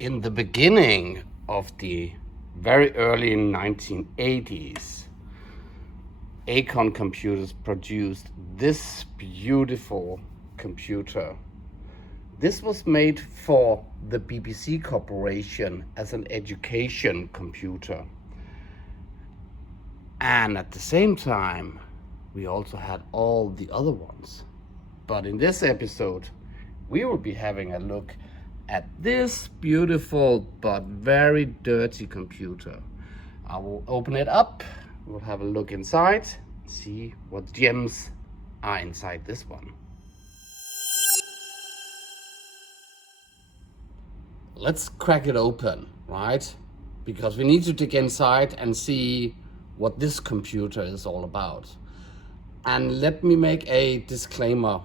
In the beginning of the very early 1980s, Acorn computers produced this beautiful computer. This was made for the BBC Corporation as an education computer. And at the same time, we also had all the other ones. But in this episode, we will be having a look at this beautiful but very dirty computer. I will open it up, we'll have a look inside, see what gems are inside this one. Let's crack it open, right? Because we need to dig inside and see what this computer is all about. And let me make a disclaimer.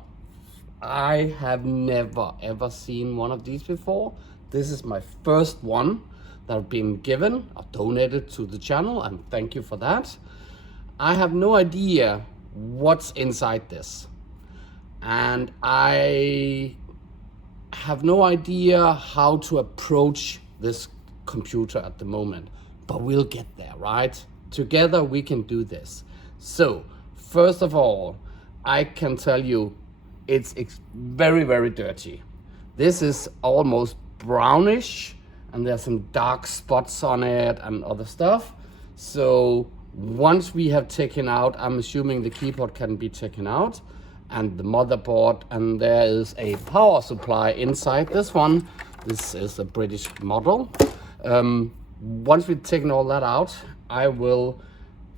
I have never ever seen one of these before. This is my first one that I've been given or donated to the channel, and thank you for that. I have no idea what's inside this. And I have no idea how to approach this computer at the moment, but we'll get there, right? Together we can do this. So, first of all, I can tell you it's very, very dirty. This is almost brownish and there's some dark spots on it and other stuff. So once we have taken out, I'm assuming the keyboard can be taken out and the motherboard, and there is a power supply inside this one. This is a British model. Once we've taken all that out, I will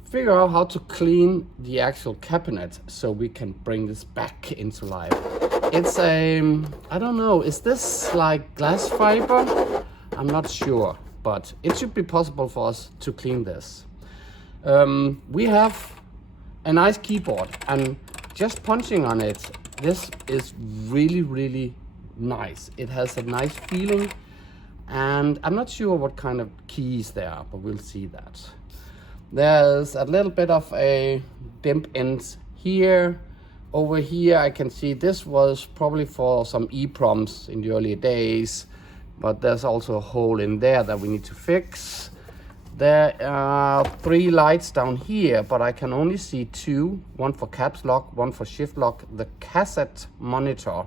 figure out how to clean the actual cabinet so we can bring this back into life. It's a, I don't know, is this like glass fiber? I'm not sure, but it should be possible for us to clean this. We have a nice keyboard, and just punching on it, this is really, really nice. It has a nice feeling, and I'm not sure what kind of keys there are, but we'll see that. There's a little bit of a dimp ends here. Over here I can see this was probably for some EEPROMs in the early days, but there's also a hole in there that we need to fix. There are 3 lights down here, but I can only see 2. One for caps lock, one for shift lock. The cassette monitor,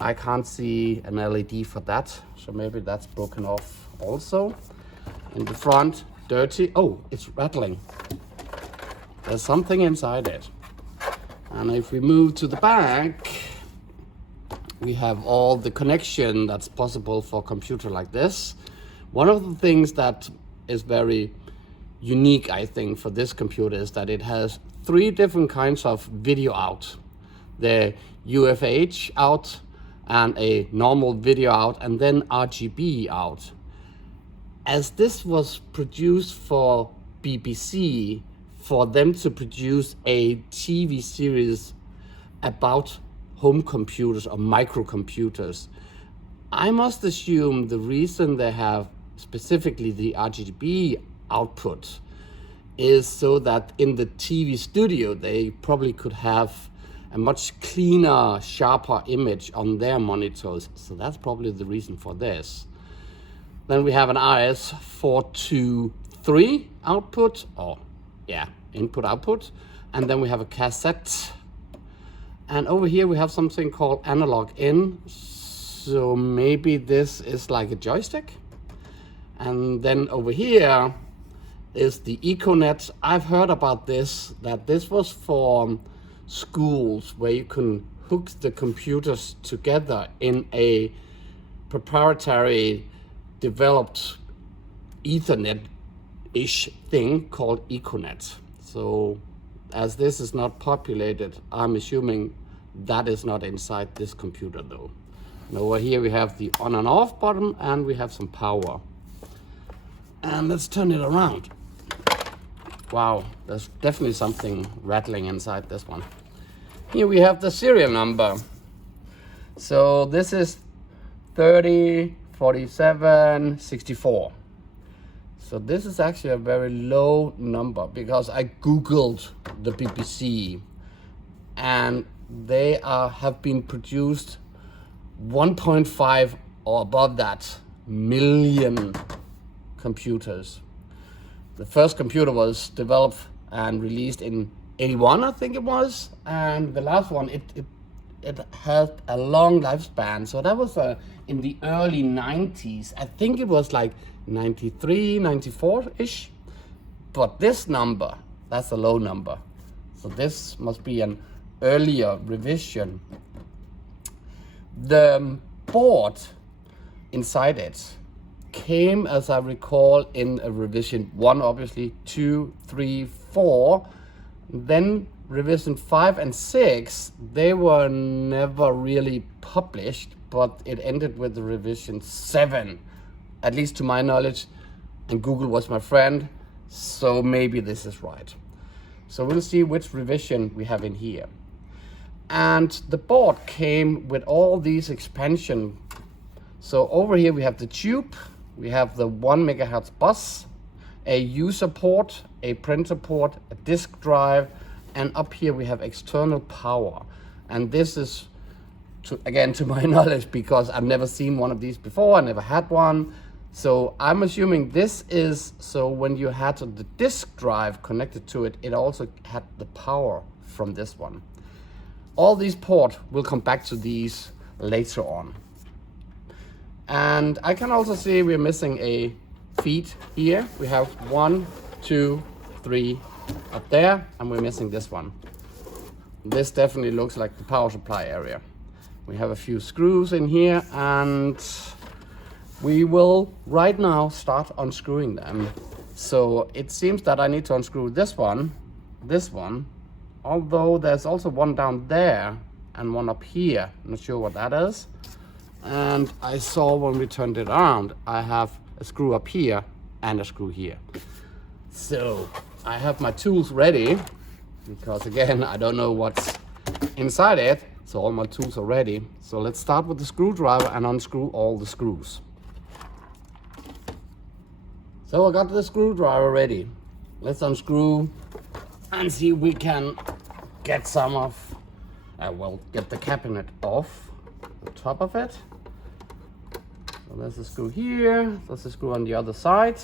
I can't see an LED for that, so maybe that's broken off also. In the front, dirty. Oh, it's rattling. There's something inside it. And if we move to the back, we have all the connection that's possible for a computer like this. One of the things that is very unique, I think, for this computer is that it has 3 different kinds of video out. The UFH out, and a normal video out, and then RGB out. As this was produced for BBC, for them to produce a TV series about home computers or microcomputers, I must assume the reason they have specifically the RGB output is so that in the TV studio they probably could have a much cleaner, sharper image on their monitors. So that's probably the reason for this. Then we have an RS423 output, or yeah, input output. And then we have a cassette. And over here we have something called analog in. So maybe this is like a joystick. And then over here is the Ethernet. I've heard about this, that this was for schools where you can hook the computers together in a proprietary developed Ethernet-ish thing called Econet. So as this is not populated, I'm assuming that is not inside this computer though. And over here we have the on and off button, and we have some power. And let's turn it around. Wow, there's definitely something rattling inside this one. Here we have the serial number. So this is 304764. So this is actually a very low number because I Googled the BBC and they have been produced 1.5 or above that million computers. The first computer was developed and released in 81, I think it was, and the last one, it had a long lifespan. So that was in the early 90s. I think it was like 93, 94-ish. But this number, that's a low number. So this must be an earlier revision. The board inside it came, as I recall, in a revision 1, obviously, 2, 3, 4. Then revision 5 and 6, they were never really published, but it ended with the revision 7, at least to my knowledge, and Google was my friend, so maybe this is right. So we'll see which revision we have in here. And the board came with all these expansion. So over here we have the tube, we have the 1 megahertz bus, a user port, a printer port, a disk drive, and up here we have external power. And this is, again, to my knowledge, because I've never seen one of these before, I never had one. So I'm assuming this is, so when you had the disk drive connected to it, it also had the power from this one. All these ports, we'll come back to these later on. And I can also see we're missing a feed here. We have 1, 2, 3 up there, and we're missing this one. This definitely looks like the power supply area. We have a few screws in here, and we will right now start unscrewing them. So it seems that I need to unscrew this one, although there's also one down there and one up here. I'm not sure what that is. And I saw when we turned it around, I have a screw up here and a screw here. So I have my tools ready, because again, I don't know what's inside it. So all my tools are ready. So let's start with the screwdriver and unscrew all the screws. So I got the screwdriver ready. Let's unscrew and see if we can get some of, well, get the cabinet off the top of it. So there's a screw here, there's a screw on the other side.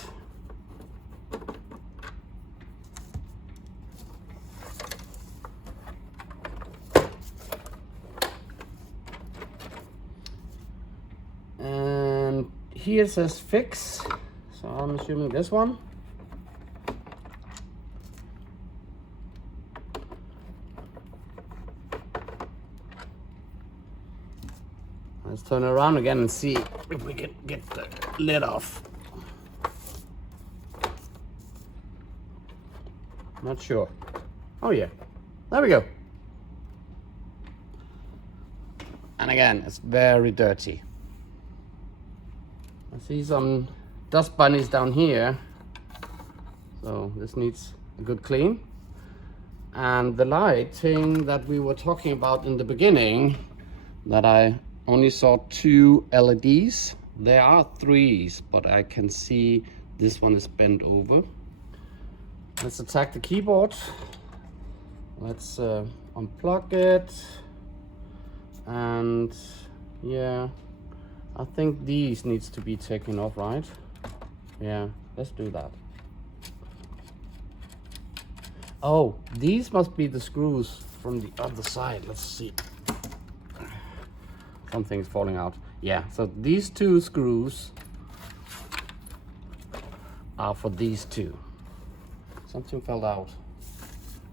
And here it says fix, so I'm assuming this one. Let's turn it around again and see if we can get the lid off. Not sure. Oh yeah, there we go. And again, it's very dirty. I see some dust bunnies down here, so this needs a good clean. And the lighting that we were talking about in the beginning, that I only saw 2 LEDs. There are 3s, but I can see this one is bent over. Let's attack the keyboard. Let's unplug it. And yeah, I think these needs to be taken off, right? Yeah, let's do that. Oh, these must be the screws from the other side. Let's see. Something's falling out. Yeah, so these 2 screws are for these 2. Something fell out.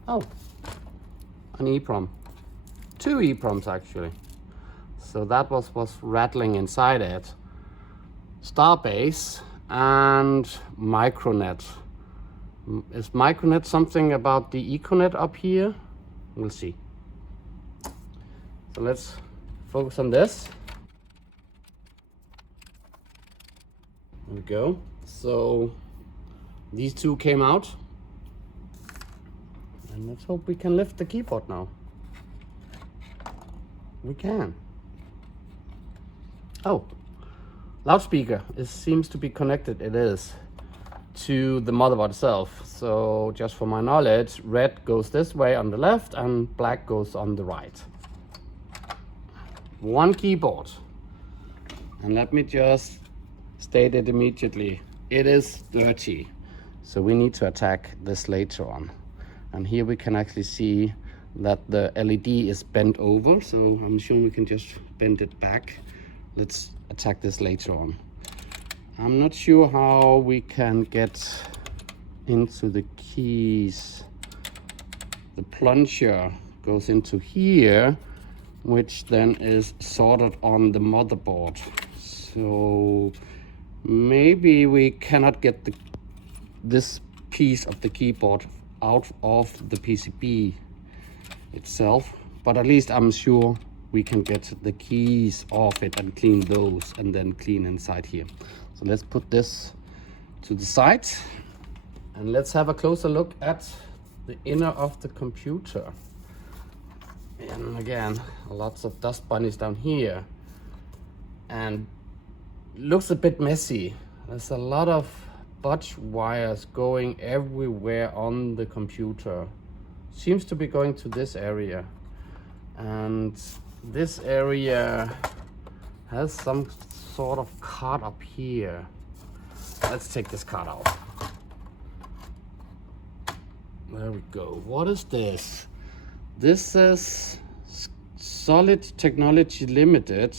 Oh, an EEPROM. 2 EEPROMs actually. So that was rattling inside it. Starbase and Micronet. Is Micronet something about the Econet up here? We'll see. So let's focus on this. There we go. So these 2 came out. And let's hope we can lift the keyboard now. We can. Oh, loudspeaker. It seems to be connected. It is to the motherboard itself. So just for my knowledge, red goes this way on the left and black goes on the right. 1 keyboard. And let me just stated immediately, it is dirty. So we need to attack this later on. And here we can actually see that the LED is bent over, so I'm sure we can just bend it back. Let's attack this later on. I'm not sure how we can get into the keys. The plunger goes into here, which then is soldered on the motherboard. So maybe we cannot get this piece of the keyboard out of the PCB itself, but at least I'm sure we can get the keys off it and clean those, and then clean inside here. So let's put this to the side and let's have a closer look at the inner of the computer. And again, lots of dust bunnies down here, and looks a bit messy. There's a lot of budge wires going everywhere on the computer. Seems to be going to this area, and this area has some sort of card up here. Let's take this card out. There we go. What is this? This says Solid Technology Limited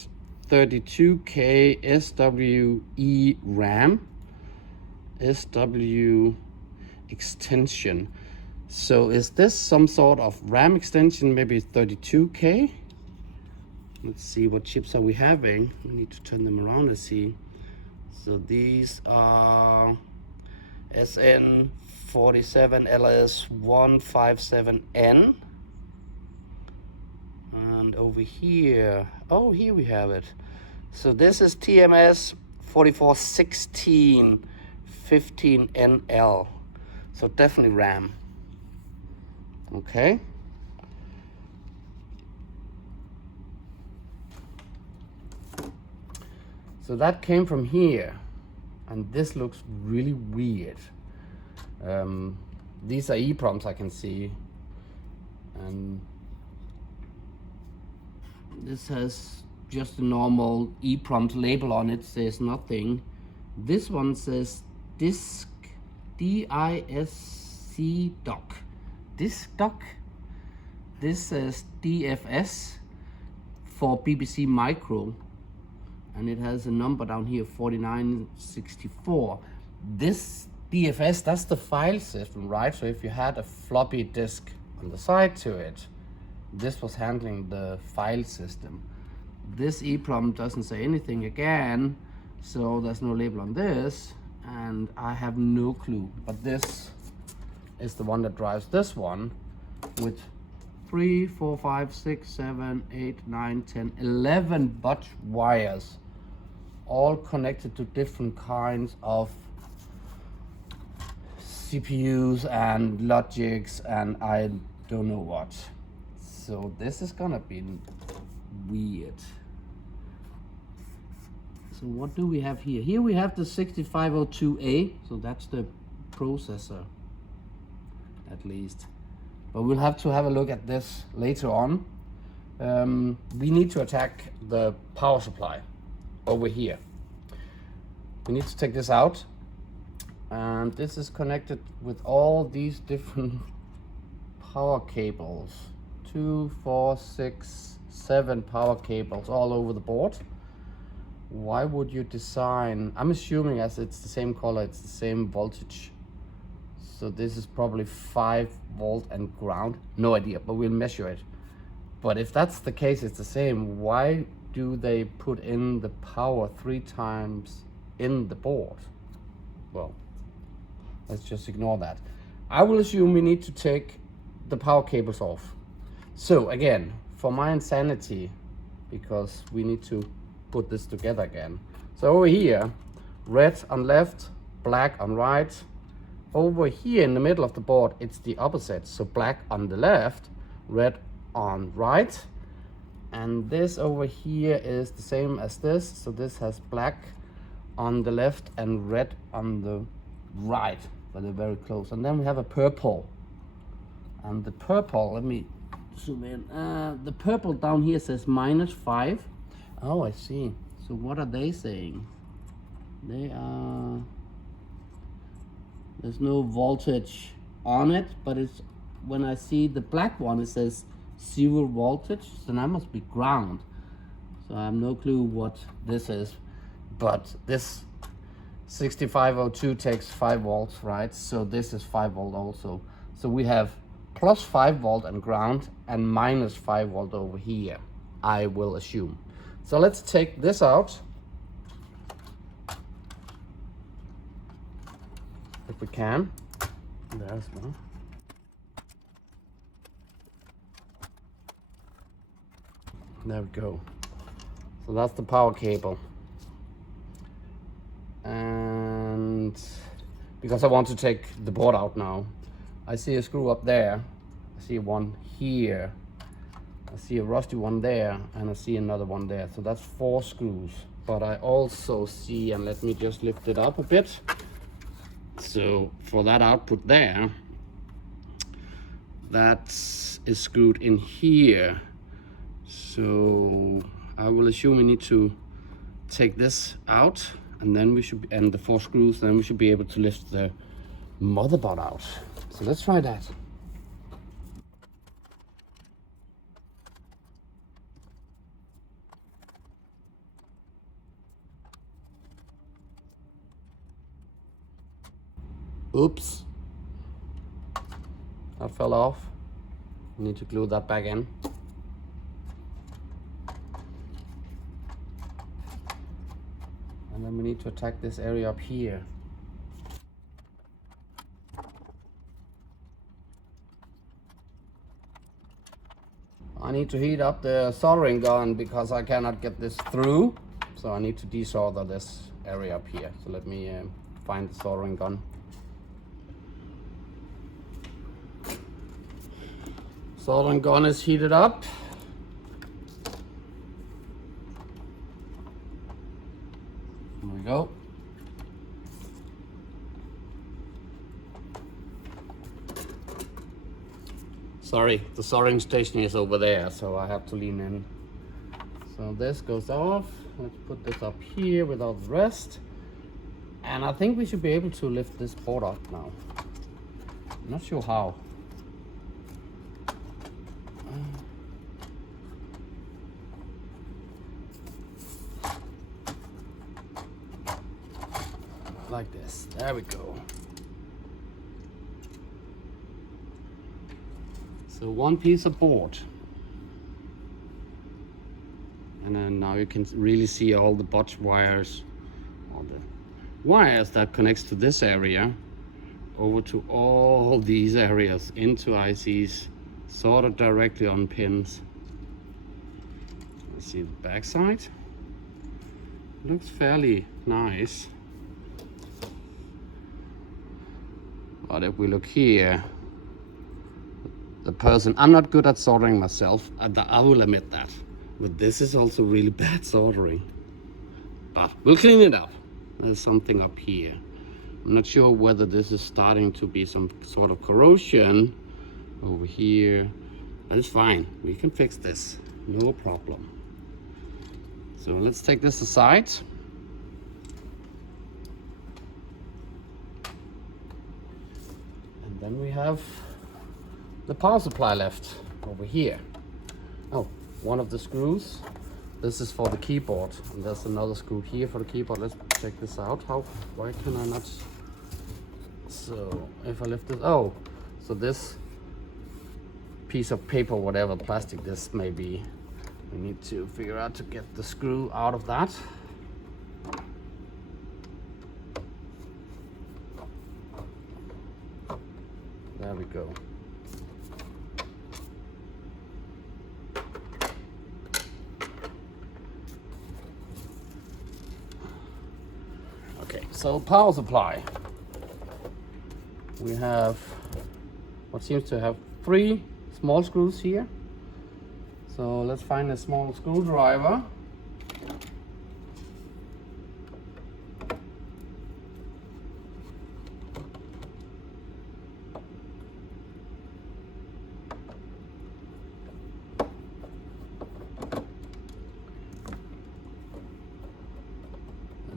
32K SWE RAM, SW extension. So is this some sort of RAM extension, maybe 32K? Let's see, what chips are we having? We need to turn them around and see. So these are SN47LS157N. And over here, oh, here we have it. So this is TMS 4416 15NL. So definitely RAM. Okay. So that came from here, and this looks really weird. These are EEPROMs I can see, and this has just a normal EEPROM label on it, says nothing. This one says disk, DISC dock. Disk dock. This says DFS for BBC Micro, and it has a number down here, 4964. This DFS, that's the file system, right? So if you had a floppy disk on the side to it, this was handling the file system. This EEPROM doesn't say anything again, so there's no label on this, and I have no clue. But this is the one that drives this one with 3, 4, 5, 6, 7, 8, 9, 10, 11 budge wires, all connected to different kinds of CPUs and logics and I don't know what. So this is gonna be weird. So what do we have here? Here we have the 6502A, so that's the processor, at least. But we'll have to have a look at this later on. We need to attack the power supply over here. We need to take this out, and this is connected with all these different power cables. 2, 4, 6, 7 power cables all over the board. Why would you design? I'm assuming, as it's the same color, it's the same voltage. So this is probably 5 volt and ground. No idea, but we'll measure it. But if that's the case, it's the same. Why do they put in the power 3 times in the board? Well, let's just ignore that. I will assume we need to take the power cables off. So again, for my insanity, because we need to put this together again. So over here, red on left, black on right. Over here in the middle of the board, it's the opposite. So black on the left, red on right. And this over here is the same as this. So this has black on the left and red on the right, but they're very close. And then we have a purple. And the purple, let me zoom in. The purple down here says -5. Oh, I see. So what are they saying? They are, there's no voltage on it, but it's, when I see the black one, it says 0 voltage, so that must be ground. So I have no clue what this is, but this 6502 takes 5 volts, right? So this is 5 volt also. So we have plus 5 volt and ground and minus 5 volt over here, I will assume. So let's take this out, if we can. There's one. There we go. So that's the power cable. And because I want to take the board out now, I see a screw up there, I see one here, I see a rusty one there, and I see another one there. So that's 4 screws. But I also see, and let me just lift it up a bit. So for that output there, that is screwed in here. So I will assume we need to take this out, and then we should, and the 4 screws, then we should be able to lift the motherboard out. So let's try that. Oops, that fell off. Need to glue that back in. And then we need to attack this area up here. I need to heat up the soldering gun because I cannot get this through. So I need to desolder this area up here. So let me find the soldering gun. Soldering gun is heated up. There we go. Sorry, the soldering station is over there, so I have to lean in. So this goes off. Let's put this up here without the rest. And I think we should be able to lift this board up now. I'm not sure how. Like this. There we go. So one piece of board. And then now you can really see all the botch wires, all the wires that connects to this area over to all these areas into ICs soldered directly on pins. Let's see the back side. Looks fairly nice. But if we look here, the person, I'm not good at soldering myself, I will admit that. But this is also really bad soldering. But we'll clean it up. There's something up here. I'm not sure whether this is starting to be some sort of corrosion over here. But it's fine, we can fix this, no problem. So let's take this aside. And then we have the power supply left over here. Oh, one of the screws. This is for the keyboard, and there's another screw here for the keyboard. Let's check this out. Why can I not? So if I lift it, oh, so this piece of paper, whatever plastic this may be, we need to figure out to get the screw out of that. There we go. Okay, so power supply. We have what seems to have 3 small screws here. So let's find a small screwdriver.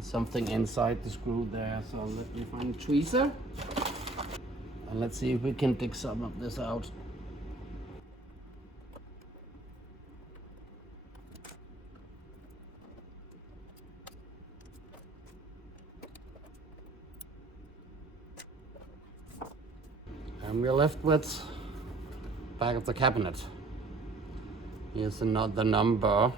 There's something inside the screw there, so let me find a tweezer. And let's see if we can dig some of this out. And we're left with back of the cabinet. Here's another number,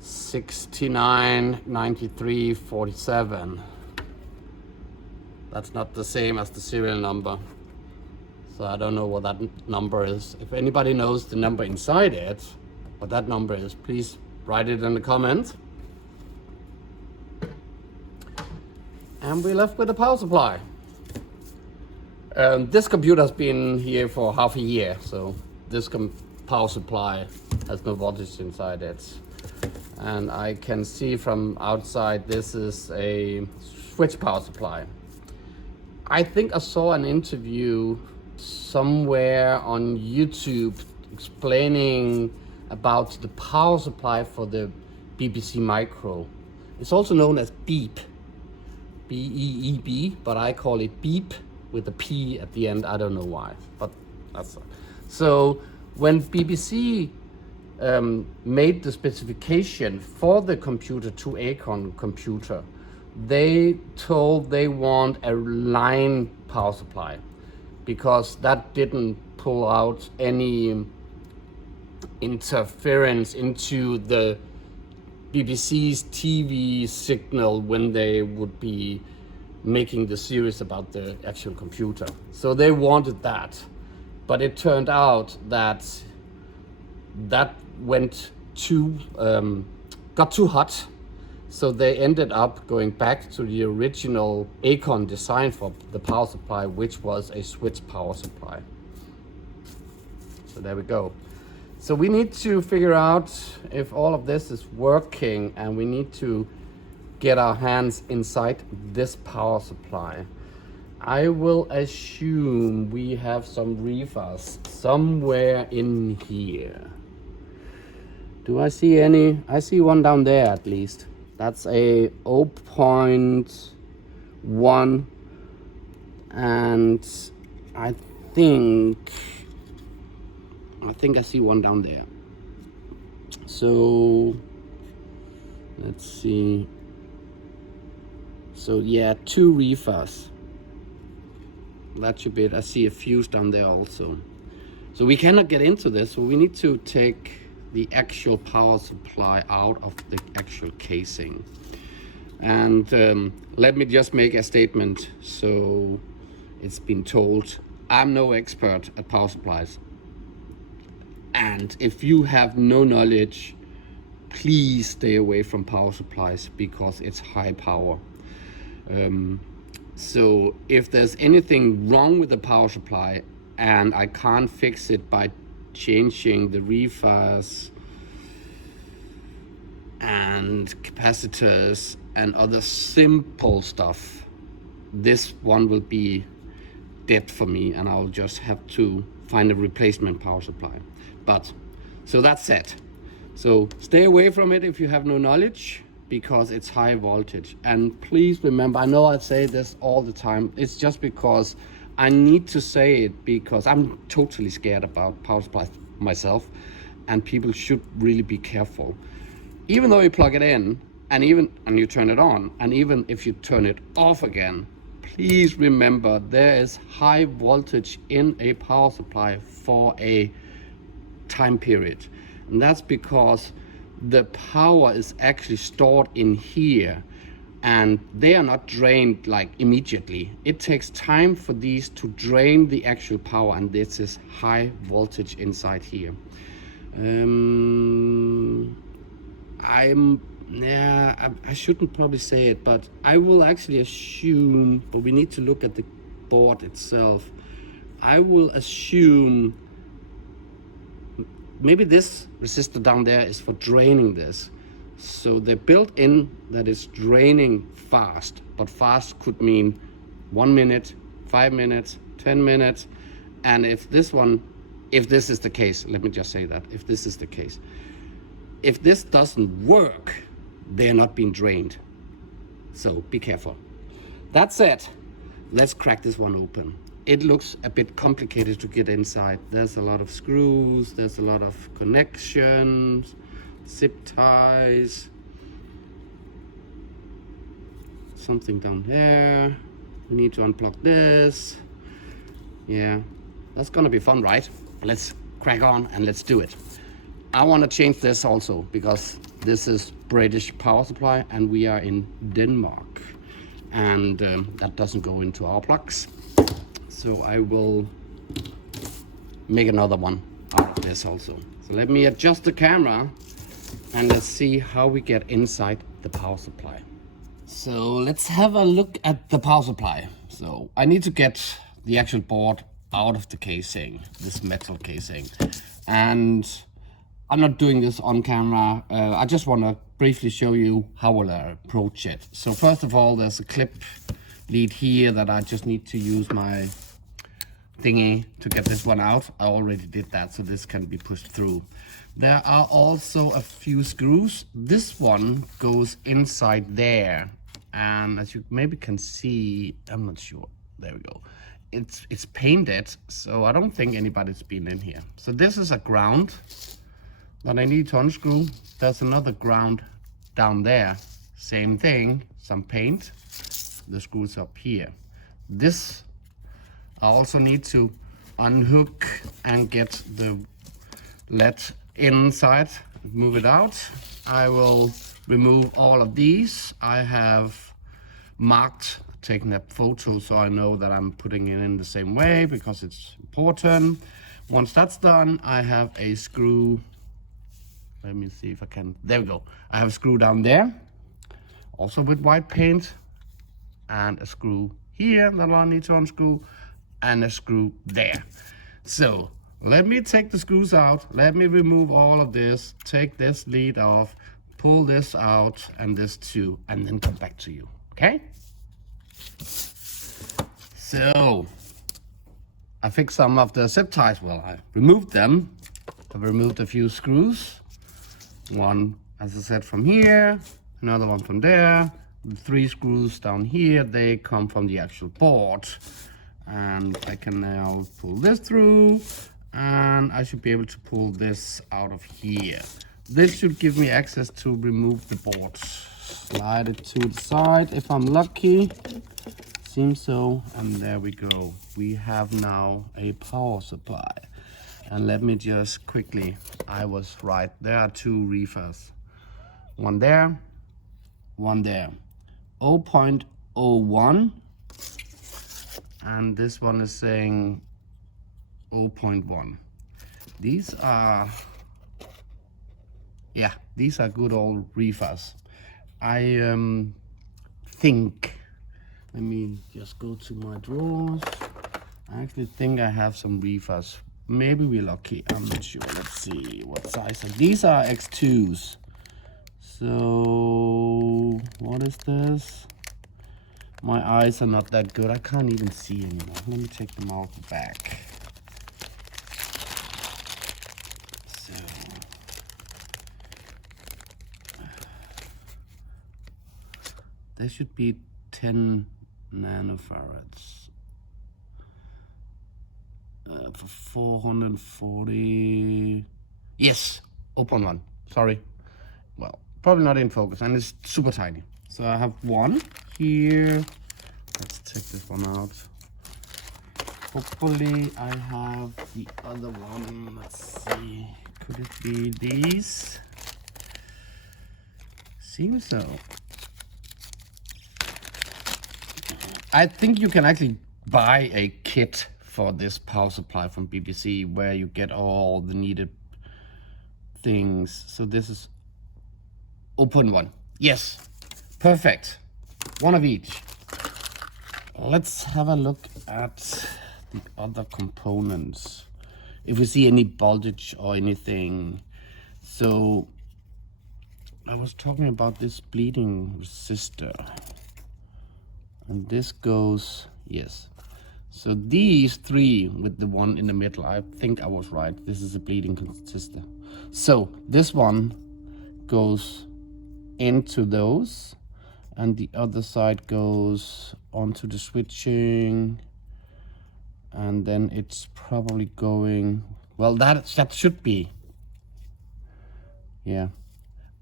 699347. That's not the same as the serial number, so I don't know what that number is. If anybody knows the number inside it, what that number is, please write it in the comments. And we're left with a power supply. This computer has been here for half a year, so this power supply has no voltage inside it. And I can see from outside this is a switch power supply. I think I saw an interview somewhere on YouTube explaining about the power supply for the BBC Micro. It's also known as Beeb, B-E-E-B, but I call it Beeb with a P at the end. I don't know why, but that's so. When BBC made the specification for the computer to Acorn computer, they told they want a line power supply because that didn't pull out any interference into the BBC's TV signal when they would be making the series about the actual computer. So they wanted that, but it turned out that went too got too hot, so they ended up going back to the original Acorn design for the power supply, which was a switch power supply. So there we go. So we need to figure out if all of this is working, and we need to get our hands inside this power supply. I will assume we have some reefers somewhere in here. Do I see any? I see one down there at least. That's a 0.1, and I think I see one down there. So let's see. So yeah, 2 reefers. That should be it. I see a fuse down there also. So we cannot get into this, so we need to take the actual power supply out of the actual casing. And let me just make a statement so it's been told. I'm no expert at power supplies. And if you have no knowledge, please stay away from power supplies because it's high power. So if there's anything wrong with the power supply and I can't fix it by changing the reefers and capacitors and other simple stuff, this one will be dead for me, and I'll just have to find a replacement power supply. But so that's it. So stay away from it if you have no knowledge, because it's high voltage. And please remember, I know I say this all the time, it's just because I need to say it, because I'm totally scared about power supplies myself, and people should really be careful. Even though you plug it in and you turn it on, and even if you turn it off again, please remember there is high voltage in a power supply for a time period. And that's because the power is actually stored in here, and they are not drained like immediately. It takes time for these to drain the actual power, and this is high voltage inside here. I shouldn't probably say it, but I will actually assume, but we need to look at the board itself. I will assume maybe this resistor down there is for draining this. So they're built in that it's draining fast, but fast could mean 1 minute, 5 minutes, 10 minutes. And if this is the case, let me just say that, if this is the case, if this doesn't work, they're not being drained. So be careful. That's it. Let's crack this one open. It looks a bit complicated to get inside. There's a lot of screws, there's a lot of connections, zip ties, something down there. We need to unplug this. Yeah, that's gonna be fun, right? Let's crack on and let's do it. I want to change this also because this is British power supply and we are in Denmark, and that doesn't go into our plugs. So I will make another one out of this also. So let me adjust the camera and let's see how we get inside the power supply. So let's have a look at the power supply. So I need to get the actual board out of the casing, this metal casing. And I'm not doing this on camera. I just want to briefly show you how will I approach it. So first of all, there's a clip lead here that I just need to use my thingy to get this one out. I already did that, so this can be pushed through. There are also a few screws. This one goes inside there, and as you maybe can see, I'm not sure, there we go. It's painted, so I don't think anybody's been in here. So this is a ground that I need to unscrew. There's another ground down there, same thing, some paint. The screws up here. This I also need to unhook and get the LED inside, move it out. I will remove all of these. I have marked, taken a photo so I know that I'm putting it in the same way because it's important. Once that's done, I have a screw. Let me see if I can, there we go. I have a screw down there, also with white paint, and a screw here that I need to unscrew, and a screw there. So let me take the screws out, let me remove all of this, take this lead off, pull this out and this too, and then come back to you, okay? So I fixed some of the zip ties. Well, I removed them. I've removed a few screws. One, as I said, from here, another one from there. The 3 screws down here, they come from the actual board. And I can now pull this through, and I should be able to pull this out of here. This should give me access to remove the board. Slide it to the side if I'm lucky. Seems so, and there we go. We have now a power supply. And let me just quickly, I was right. There are 2 reefers. One there, one there. 0.01. And this one is saying 0.1. These are, yeah, these are good old reefers. I think, let me just go to my drawers. I actually think I have some reefers. Maybe we're lucky, I'm not sure. Let's see what size are. These are X2s. So, what is this? My eyes are not that good. I can't even see anymore. Let me take them out the back. So, there should be 10 nanofarads. For 440. Yes, 0.1. Sorry. Well, probably not in focus, and it's super tiny. So I have one here. Let's take this one out. Hopefully I have the other one. Let's see. Could it be these? Seems so. I think you can actually buy a kit for this power supply from BBC where you get all the needed things. So this is open one. Yes, perfect. One of each. Let's have a look at the other components. If we see any voltage or anything. So I was talking about this bleeding resistor. And this goes, yes. So these 3 with the one in the middle, I think I was right. This is a bleeding resistor. So this one goes into those, and the other side goes onto the switching, and then it's probably going, well, that should be, yeah,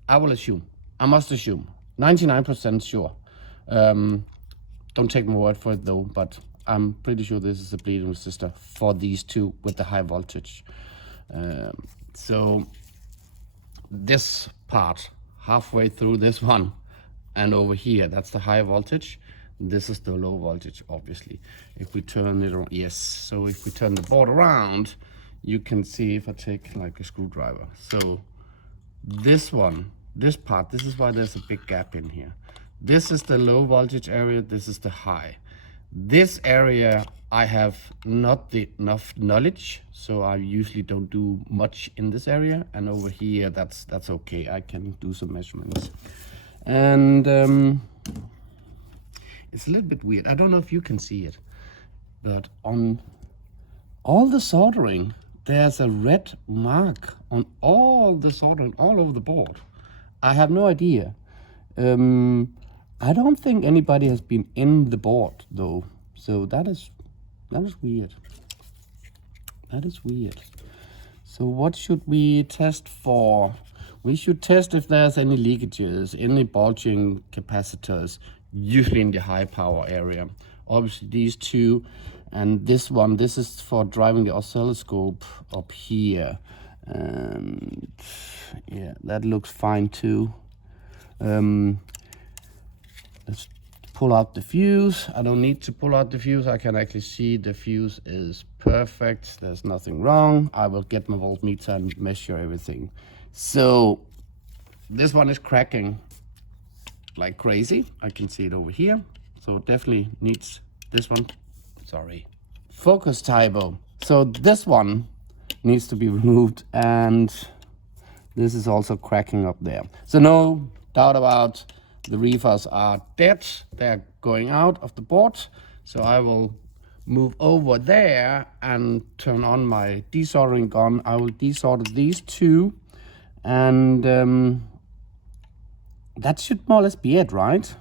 I must assume 99% sure. Don't take my word for it though, but I'm pretty sure this is a bleeding resistor for these two with the high voltage. So this part, halfway through this one, and over here, that's the high voltage. This is the low voltage, obviously. If we turn it around, yes. So if we turn the board around, you can see if I take like a screwdriver. So this one, this part, this is why there's a big gap in here. This is the low voltage area, this is the high. This area, I have not enough knowledge, so I usually don't do much in this area. And over here, that's okay, I can do some measurements. And it's a little bit weird. I don't know if you can see it, but on all the soldering, there's a red mark on all the soldering all over the board. I have no idea. I don't think anybody has been in the board though, so that is weird. That is weird. So what should we test for? We should test if there's any leakages, any bulging capacitors, usually in the high power area. Obviously these two, and this one, this is for driving the oscilloscope up here. Yeah, that looks fine too. Let's pull out the fuse. I don't need to pull out the fuse. I can actually see the fuse is perfect. There's nothing wrong. I will get my voltmeter and measure everything. So this one is cracking like crazy. I can see it over here. So definitely needs this one. Sorry. Focus typo. So this one needs to be removed, and this is also cracking up there. So no doubt about the reefers are dead. They're going out of the board. So I will move over there and turn on my desoldering gun. I will desolder these two, and that should more or less be it, right?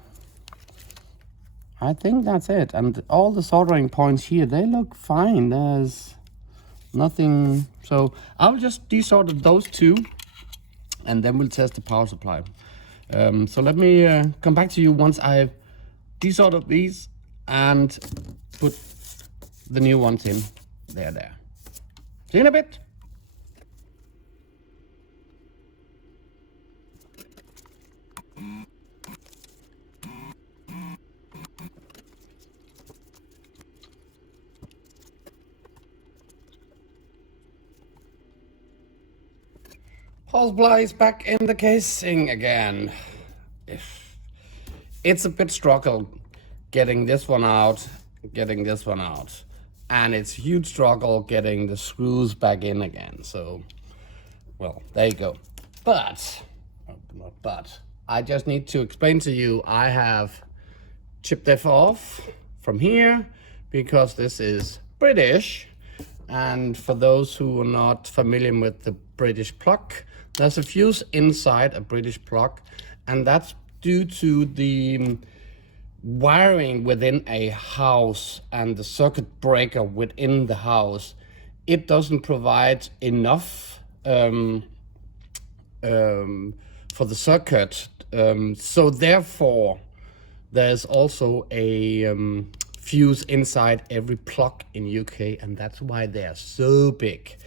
I think that's it. And all the soldering points here, they look fine. There's nothing. So I'll just desolder those two, and then we'll test the power supply. So let me come back to you once I've desoldered these and put the new ones in. There. See you in a bit. Power supply is back in the casing again. It's a bit struggle getting this one out, and it's a huge struggle getting the screws back in again. So, well, there you go. But I just need to explain to you, I have chipped this off from here because this is British. And for those who are not familiar with the British plug, there's a fuse inside a British plug, and that's due to the wiring within a house and the circuit breaker within the house. It doesn't provide enough for the circuit. So therefore, there's also a fuse inside every plug in UK, and that's why they are so big.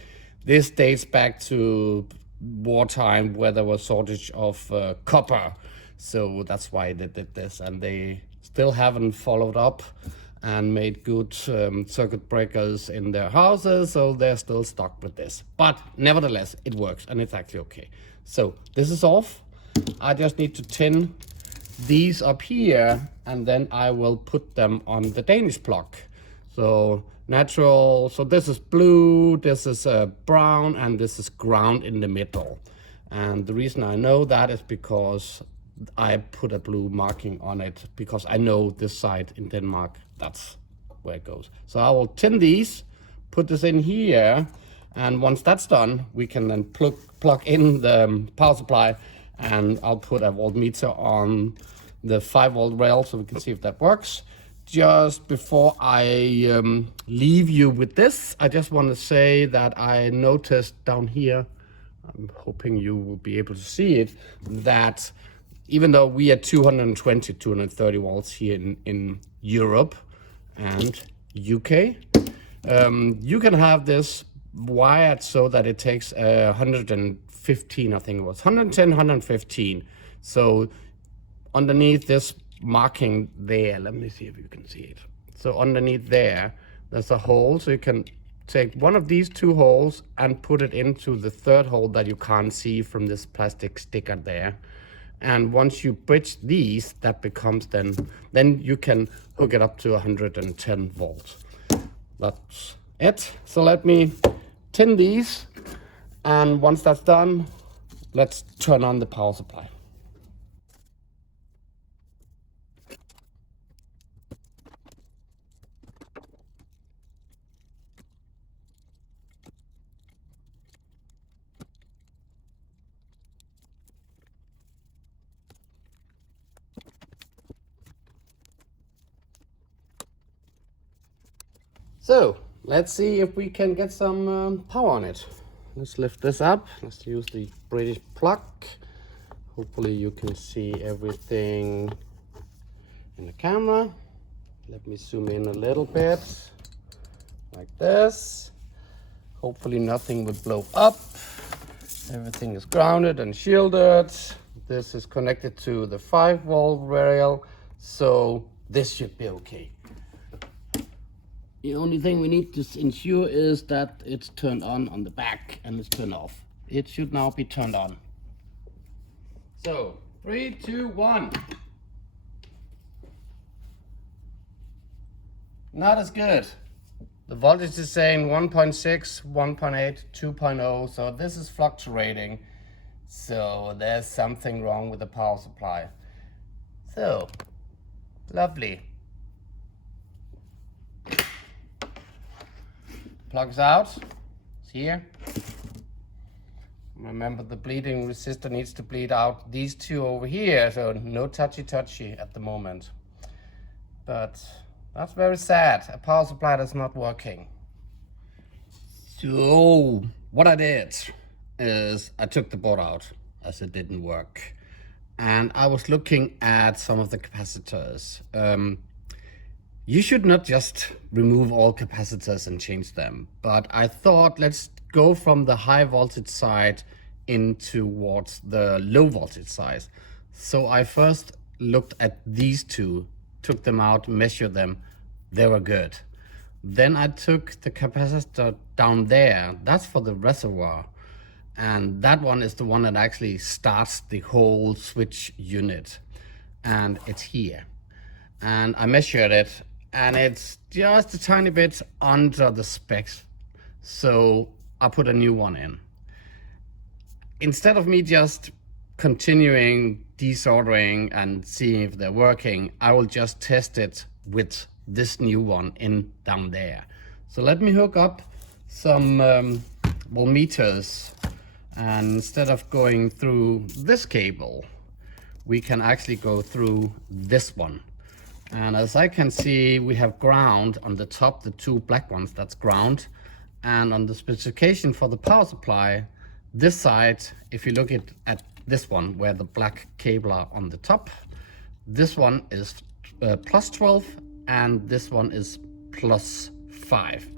This dates back to wartime where there was shortage of copper, so that's why they did this, and they still haven't followed up and made good circuit breakers in their houses, so they're still stuck with this. But nevertheless, it works, and it's actually okay. So this is off. I just need to tin these up here, and then I will put them on the Danish plug. So natural, so this is blue, this is brown, and this is ground in the middle. And the reason I know that is because I put a blue marking on it, because I know this side in Denmark, that's where it goes. So I will tin these, put this in here, and once that's done, we can then plug in the power supply, and I'll put a voltmeter on the 5-volt rail so we can see if that works. Just before I leave you with this, I just want to say that I noticed down here, I'm hoping you will be able to see it, that even though we are 220, 230 volts here in Europe and UK, you can have this wired so that it takes 115, I think it was 110, 115. So underneath this marking there, let me see if you can see it. So underneath there, there's a hole, so you can take one of these two holes and put it into the third hole that you can't see from this plastic sticker there. And once you bridge these, that becomes then you can hook it up to 110 volts. That's it. So let me tin these, and once that's done, let's turn on the power supply. So let's see if we can get some power on it. Let's lift this up. Let's use the British plug. Hopefully you can see everything in the camera. Let me zoom in a little bit, like this. Hopefully nothing would blow up. Everything is grounded and shielded. This is connected to the 5-volt rail, so this should be okay. The only thing we need to ensure is that it's turned on the back and it's turned off. It should now be turned on. So 3, 2, 1. Not as good. The voltage is saying 1.6, 1.8, 2.0, so this is fluctuating. So there's something wrong with the power supply. So, lovely. Plugs out. It's here. Remember, the bleeding resistor needs to bleed out these two over here, so no touchy at the moment. But that's very sad. A power supply that's not working. So what I did is I took the board out as it didn't work, and I was looking at some of the capacitors. You should not just remove all capacitors and change them, but I thought let's go from the high voltage side in towards the low voltage side. So I first looked at these two, took them out, measured them, they were good. Then I took the capacitor down there, that's for the reservoir, and that one is the one that actually starts the whole switch unit, and it's here. And I measured it, and it's just a tiny bit under the specs, so I put a new one in. Instead of me just continuing desoldering and seeing if they're working, I will just test it with this new one in down there. So let me hook up some voltmeters, and instead of going through this cable, we can actually go through this one. And as I can see, we have ground on the top, the two black ones, that's ground. And on the specification for the power supply, this side, if you look at this one, where the black cable are on the top, this one is plus 12, and this one is plus 5.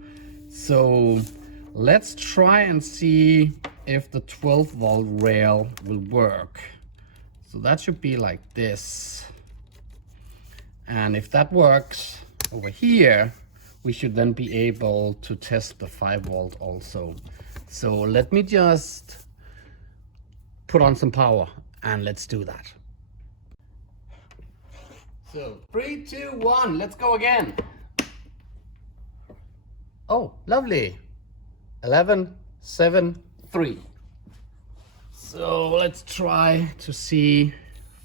So let's try and see if the 12-volt rail will work. So that should be like this. And if that works over here, we should then be able to test the 5-volt also. So let me just put on some power and let's do that. So 3, 2, 1, let's go again. Oh, lovely. 11, 7, 3. So let's try to see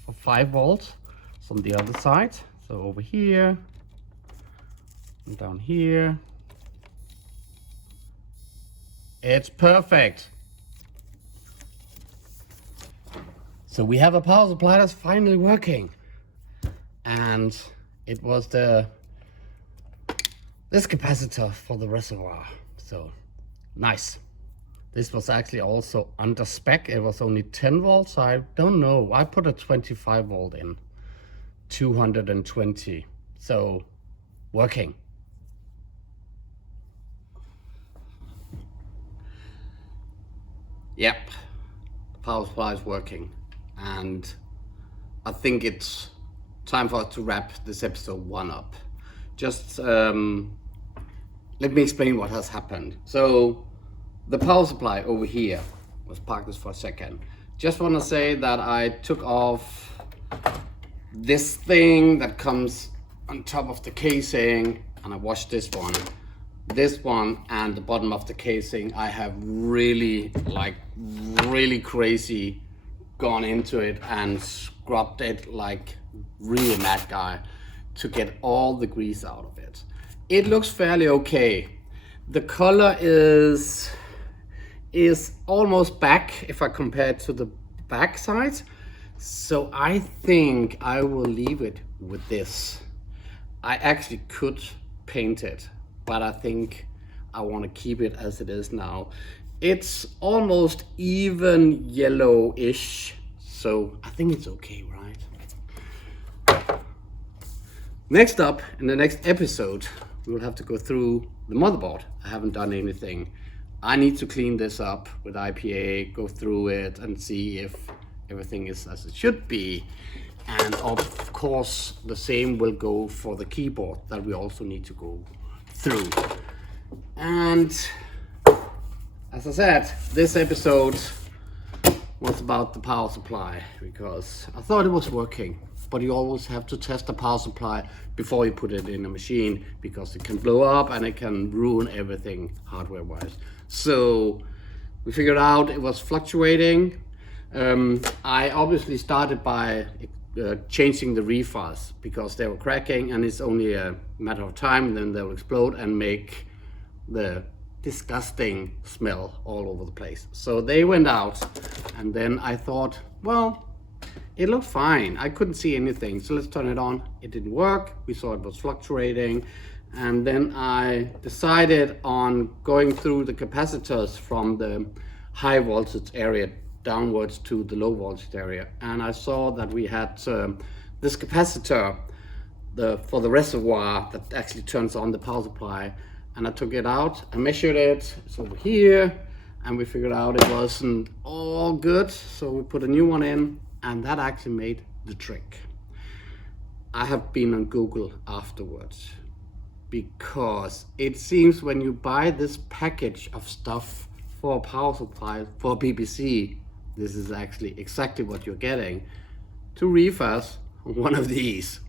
for 5 volts from the other side. So over here and down here. It's perfect. So we have a power supply that's finally working. and it was this capacitor for the reservoir. So nice. This was actually also under spec. It was only 10 volts. I don't know. I put a 25 volt in, 220. So working. Yep, the power supply is working. And I think it's time for us to wrap this episode 1 up. Just let me explain what has happened. So the power supply over here, let's park this for a second. Just want to say that I took off this thing that comes on top of the casing, and I washed this one and the bottom of the casing. I have really crazy gone into it and scrubbed it like really mad guy to get all the grease out of it. It looks fairly okay. The color is almost back if I compare it to the back side. So I think I will leave it with this. I actually could paint it, but I think I want to keep it as it is now. It's almost even yellowish, so I think it's okay, right? Next up, in the next episode, we will have to go through the motherboard. I haven't done anything. I need to clean this up with IPA, go through it and see if everything is as it should be. And of course, the same will go for the keyboard that we also need to go through. And as I said, this episode was about the power supply because I thought it was working, but you always have to test the power supply before you put it in a machine because it can blow up and it can ruin everything hardware wise. So we figured out it was fluctuating. I obviously started by changing the refills because they were cracking, and it's only a matter of time, then they'll explode and make the disgusting smell all over the place. So they went out, and then I thought, well, it looked fine. I couldn't see anything, so let's turn it on. It didn't work. We saw it was fluctuating, and then I decided on going through the capacitors from the high voltage area downwards to the low voltage area, and I saw that we had this capacitor for the reservoir that actually turns on the power supply, and I took it out, I measured it, it's over here, and we figured out it wasn't all good, so we put a new one in, and that actually made the trick. I have been on Google afterwards because it seems when you buy this package of stuff for a power supply for BBC, this is actually exactly what you're getting. 2 refills, one of these.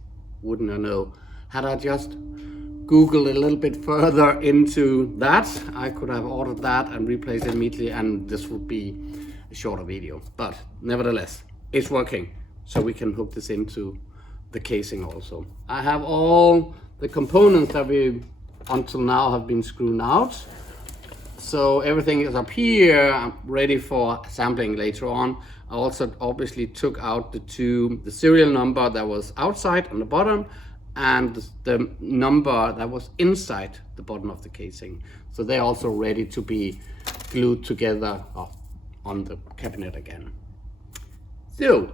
Wouldn't I know? Had I just Googled a little bit further into that, I could have ordered that and replaced it immediately, and this would be a shorter video. But nevertheless, it's working. So we can hook this into the casing also. I have all the components that we until now have been screwed out. So everything is up here. I'm ready for assembling later on. I also obviously took out the serial number that was outside on the bottom and the number that was inside the bottom of the casing. So they're also ready to be glued together on the cabinet again. So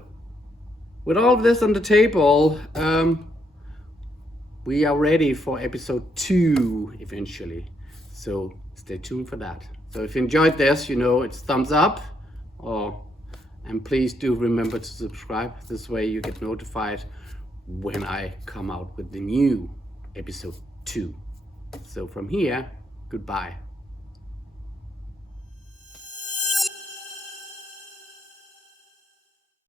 with all of this on the table, we are ready for episode 2 eventually. So stay tuned for that. So if you enjoyed this, you know, it's thumbs up, and please do remember to subscribe. This way you get notified when I come out with the new episode 2. So from here, goodbye.